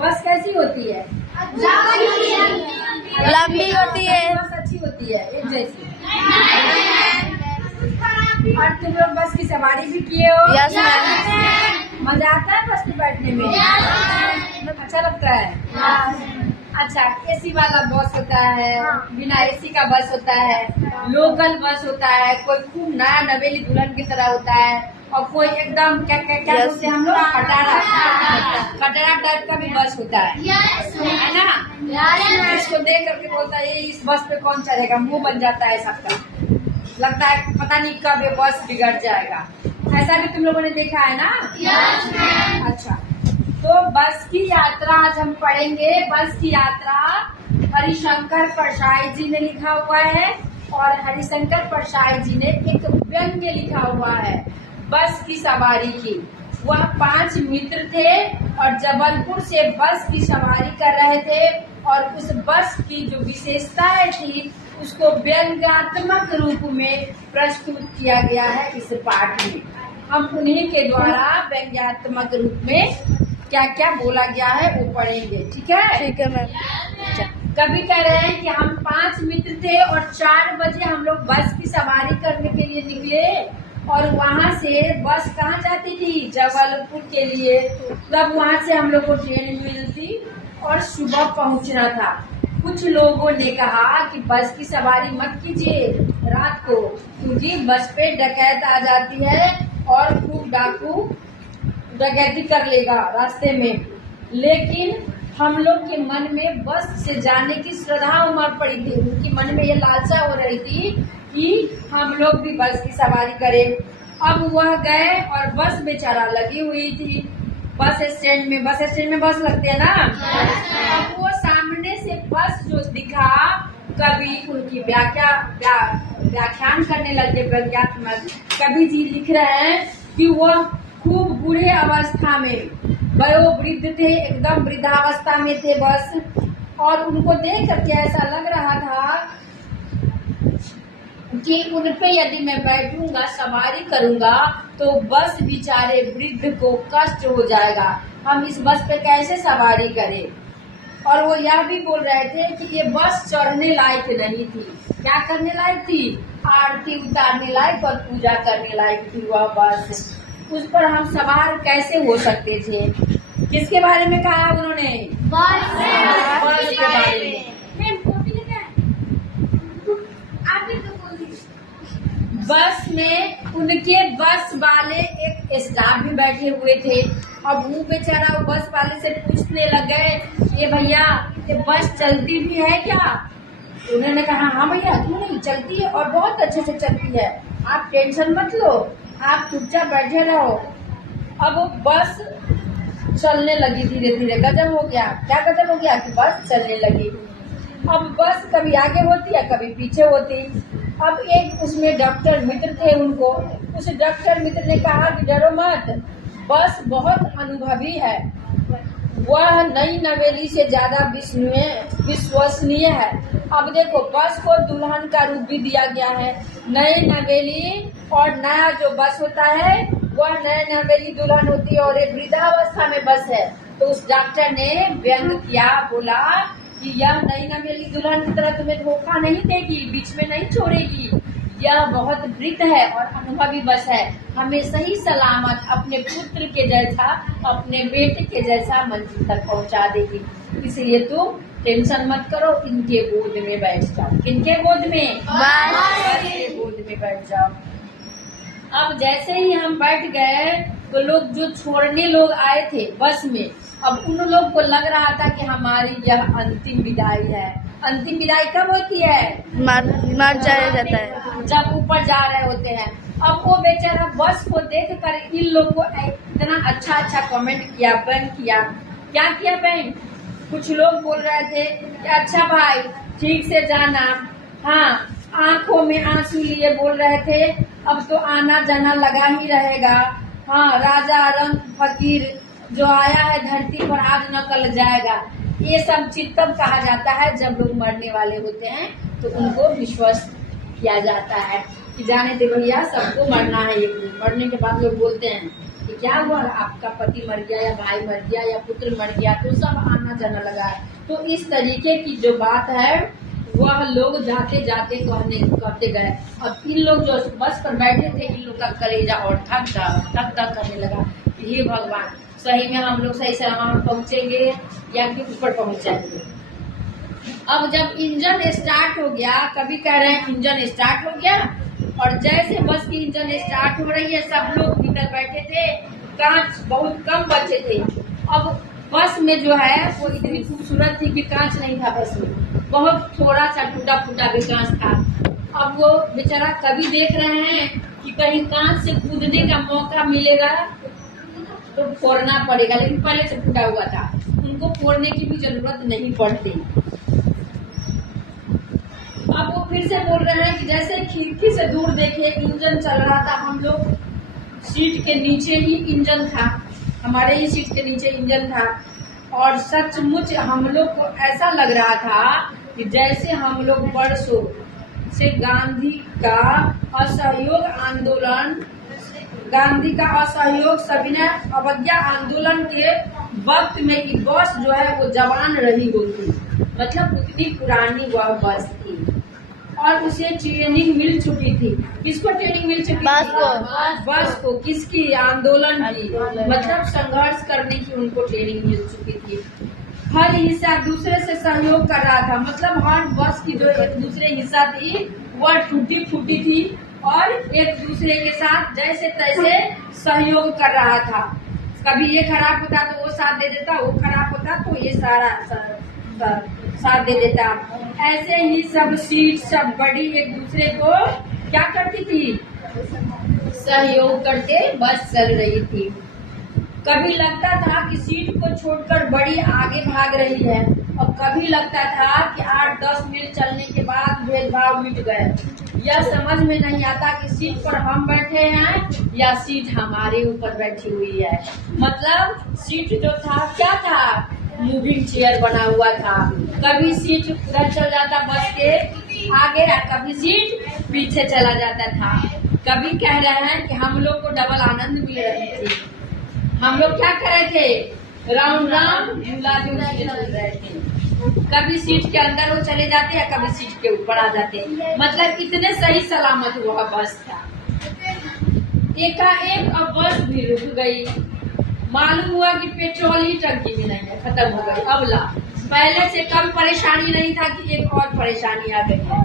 बस कैसी होती है? लंबी होती है। बस अच्छी होती है, एक जैसी। और तुम लोग बस की सवारी भी किए हो? Yes ma'am. मजा आता है बस में बैठने में? अच्छा लगता है? अच्छा, एसी वाला बस होता है, बिना एसी का बस होता है, लोकल बस होता है, कोई खूब नया नवेली दुल्हन की तरह होता है, और कोई एकदम क्या क्या क्या बोलते हैं हम लोग, खटारा टाइप का भी बस होता है ना? इसको देख करके बोलता है ये इस बस पे कौन चढ़ेगा, मुंह बन जाता है सबका। लगता है पता नहीं कब ये बस बिगड़ जाएगा। ऐसा भी तुम लोगों ने देखा है ना? अच्छा, तो बस की यात्रा आज हम पढ़ेंगे। बस की यात्रा हरिशंकर परसाई जी ने लिखा हुआ है, और हरिशंकर परसाई जी ने एक व्यंग्य लिखा हुआ है बस की सवारी की। वह 5 मित्र थे और जबलपुर से बस की सवारी कर रहे थे, और उस बस की जो विशेषताएं थी उसको व्यंग्यात्मक रूप में प्रस्तुत किया गया है इस पाठ में। हम उन्हीं के द्वारा व्यंग्यात्मक रूप में क्या क्या बोला गया है वो पढ़ेंगे। ठीक है? ठीक है मैम। कभी कह रहे हैं कि हम 5 मित्र थे और 4 बजे हम लोग बस की सवारी करने के लिए निकले, और वहाँ से बस कहाँ जाती थी? जबलपुर के लिए। तब वहाँ से हम लोग को ट्रेन मिलती और सुबह पहुँचना था। कुछ लोगों ने कहा कि बस की सवारी मत कीजिए रात को, क्योंकि बस पे डकैत आ जाती है और खूब डाकू डकैती कर लेगा रास्ते में। लेकिन हम लोग के मन में बस से जाने की श्रद्धा उमड़ पड़ी थी, उनकी मन में ये लालसा हो रही थी कि हम लोग भी बस की सवारी करें। अब वह गए और बस बेचारा लगी हुई थी बस स्टैंड में। बस स्टैंड में बस लगते हैं ना? अब वो सामने से बस जो दिखा, कभी उनकी व्याख्यान करने लगे व्यंग्यात्मक। कभी जी लिख रहे हैं कि वह खूब बूढ़े अवस्था में, वयोवृद्ध थे, एकदम वृद्धावस्था में थे बस, और उनको देख करके ऐसा लग रहा था कि उन पे यदि मैं बैठूंगा, सवारी करूंगा, तो बस बेचारे वृद्ध को कष्ट हो जाएगा, हम इस बस पे कैसे सवारी करें। और वो यह भी बोल रहे थे कि ये बस चढ़ने लायक नहीं थी। क्या करने लायक थी? आरती उतारने लायक और पूजा करने लायक थी वह बस। उस पर हम सवार कैसे हो सकते थे? किसके बारे में कहा उन्होंने? बस के बारे में। बस में उनके बस वाले एक स्टाफ भी बैठे हुए थे। अब वो बेचारा बस वाले से पूछने लगे, ये भैया ये बस चलती भी है क्या? उन्होंने कहा हाँ भैया, क्यों नहीं, चलती है और बहुत अच्छे से चलती है, आप टेंशन मत लो, आप चुपचाप बैठे रहो। अब वो बस चलने लगी धीरे धीरे। गजब हो गया। क्या गजब हो गया? कि बस चलने लगी। अब बस कभी आगे होती है कभी पीछे होती। अब एक उसमें डॉक्टर मित्र थे, उनको उस डॉक्टर मित्र ने कहा कि डरो मत, बस बहुत अनुभवी है, वह नई नवेली से ज्यादा विश्वसनीय है। अब देखो, बस को दुल्हन का रूप भी दिया गया है। नई नवेली और नया जो बस होता है वह नई नवेली दुल्हन होती है, और एक वृद्धावस्था में बस है। तो उस डॉक्टर ने व्यंग किया, बोला कि यह नई नवेली दुल्हन की तरह तुम्हें धोखा नहीं देगी, बीच में नहीं छोड़ेगी, यह बहुत वृद्ध है और अनुभवी बस है, हमें सही सलामत अपने पुत्र के जैसा, अपने बेटे के जैसा मंजिल तक पहुंचा देगी। इसलिए तुम टेंशन मत करो, इनके गोद में बैठ जाओ। किनके गोद में? बस के गोद में बैठ जाओ। अब जैसे ही हम बैठ गए तो लोग जो छोड़ने लोग आए थे बस में, अब उन लोग को लग रहा था कि हमारी यह अंतिम विदाई है। अंतिम विदाई कब होती है? मार जाया जाता है जब ऊपर जा रहे होते हैं। अब वो बेचारा बस को देखकर इन लोगों को इतना अच्छा अच्छा कमेंट किया, बैंक किया। क्या किया बैंक? कुछ लोग बोल रहे थे कि अच्छा भाई ठीक से जाना, हाँ, आंखों में आंसू लिए बोल रहे थे, अब तो आना जाना लगा ही रहेगा, हाँ, राजा रंग फकीर जो आया है धरती पर आज न कल जाएगा। ये सब चीज तब कहा जाता है जब लोग मरने वाले होते हैं, तो उनको विश्वास किया जाता है कि जाने दे भैया, सबको मरना है एक दिन। मरने के बाद लोग बोलते हैं कि क्या हुआ, आपका पति मर गया या भाई मर गया या पुत्र मर गया, तो सब आना जाना लगा। तो इस तरीके की जो बात है वह लोग जाते जाते कहते गए। अब इन लोग जो बस पर बैठे थे, इन लोग का कलेजा और धक धक करने लगा। हे भगवान, सही में हम लोग सही सलामत पहुंचेंगे या कि ऊपर पहुंच जाएंगे। अब जब इंजन स्टार्ट हो गया, कभी कह रहे हैं इंजन स्टार्ट हो गया, और जैसे बस की इंजन स्टार्ट हो रही है, सब लोग भीतर बैठे थे, कांच बहुत कम बचे थे। अब बस में जो है वो इतनी खूबसूरत थी कि कांच नहीं था बस में, बहुत थोड़ा सा टूटा फूटा भी कांच था। अब वो बेचारा कभी देख रहे हैं कि कहीं कांच से कूदने का मौका मिलेगा तो फोड़ना पड़ेगा, लेकिन पहले से टूटा हुआ था, उनको फोड़ने की भी जरूरत नहीं पड़ती। अब वो फिर से बोल रहे हैं कि जैसे खिड़की से दूर देखिए इंजन चल रहा था, हम लोग सीट के नीचे ही इंजन था, हमारे ही सीट के नीचे इंजन था, और सचमुच हम लोग को ऐसा लग रहा था कि जैसे हम लोग वर्षों से गांधी का असहयोग सविनय अवज्ञा आंदोलन के वक्त में ये बस जो है वो जवान रही होती, मतलब उतनी पुरानी वह बस थी और उसे ट्रेनिंग मिल चुकी थी। किसको ट्रेनिंग मिल चुकी थी? बस को। किसकी? आंदोलन की, मतलब संघर्ष करने की उनको ट्रेनिंग मिल चुकी थी। हर हिस्सा दूसरे से सहयोग कर रहा था, मतलब हर बस की जो एक दूसरे हिस्सा थी वह टूटी फूटी थी और एक दूसरे के साथ जैसे तैसे सहयोग कर रहा था। कभी ये खराब होता तो वो साथ दे देता, वो खराब होता तो ये सारा साथ दे देता। ऐसे ही सब सीट सब बड़ी एक दूसरे को क्या करती थी? सहयोग करके बस चल रही थी। कभी लगता था कि सीट को छोड़कर बड़ी आगे भाग रही है, और कभी लगता था कि 8-10 मील चलने के बाद भेदभाव मिट गए। यह समझ में नहीं आता कि सीट पर हम बैठे हैं या सीट हमारे ऊपर बैठी हुई है। मतलब सीट जो था क्या था? मूविंग चेयर बना हुआ था। कभी सीट उधर चल जाता बस के आगे, कभी सीट पीछे चला जाता था। कभी कह रहे हैं कि हम लोग को डबल आनंद मिल रही थी। हम लोग क्या कर रहे थे? राउंड राउंड झूला चल रहे थे। कभी सीट के अंदर वो चले जाते या कभी सीट के ऊपर आ जाते, मतलब इतने सही सलामत हुआ बस था। एकाएक अब बस भी रुक गई। मालूम हुआ कि पेट्रोल ही टंकी में नहीं है, खत्म हो गई। अब ला, पहले से कम परेशानी नहीं था कि एक और परेशानी आ गई है।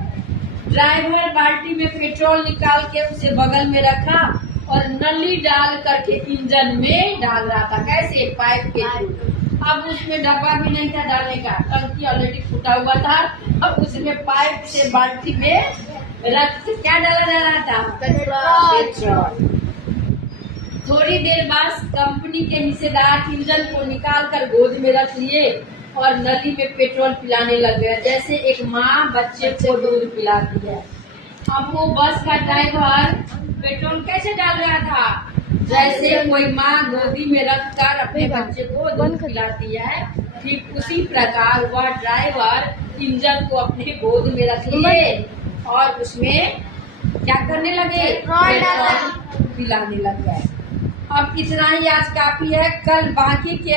ड्राइवर बाल्टी में पेट्रोल निकाल के उसे बगल में रखा और नली डाल करके इंजन में डाल रहा था। कैसे? पाइप के थ्रू। अब उसमें डब्बा भी नहीं था डालने का, टंकी ऑलरेडी फूटा हुआ था। अब उसमें पाइप से बाल्टी में रख के क्या डाला जा रहा था? पेट्रोल। थोड़ी देर बाद कंपनी के हिस्सेदार इंजन को निकाल कर गोद में रख लिए और नली में पेट्रोल पिलाने लग गए, जैसे एक माँ बच्चे को दूध पिलाती है। अब वो बस का ड्राइवर पेट्रोल कैसे डाल रहा था? जैसे कोई माँ गोदी में रखकर अपने बच्चे को दूध पिलाती है, ठीक उसी प्रकार वह ड्राइवर इंजन को अपने गोद में रख लिए और उसमें क्या करने लगे? पेट्रोल पिलाने लग गए। अब इतना ही आज काफी है, कल बाकी के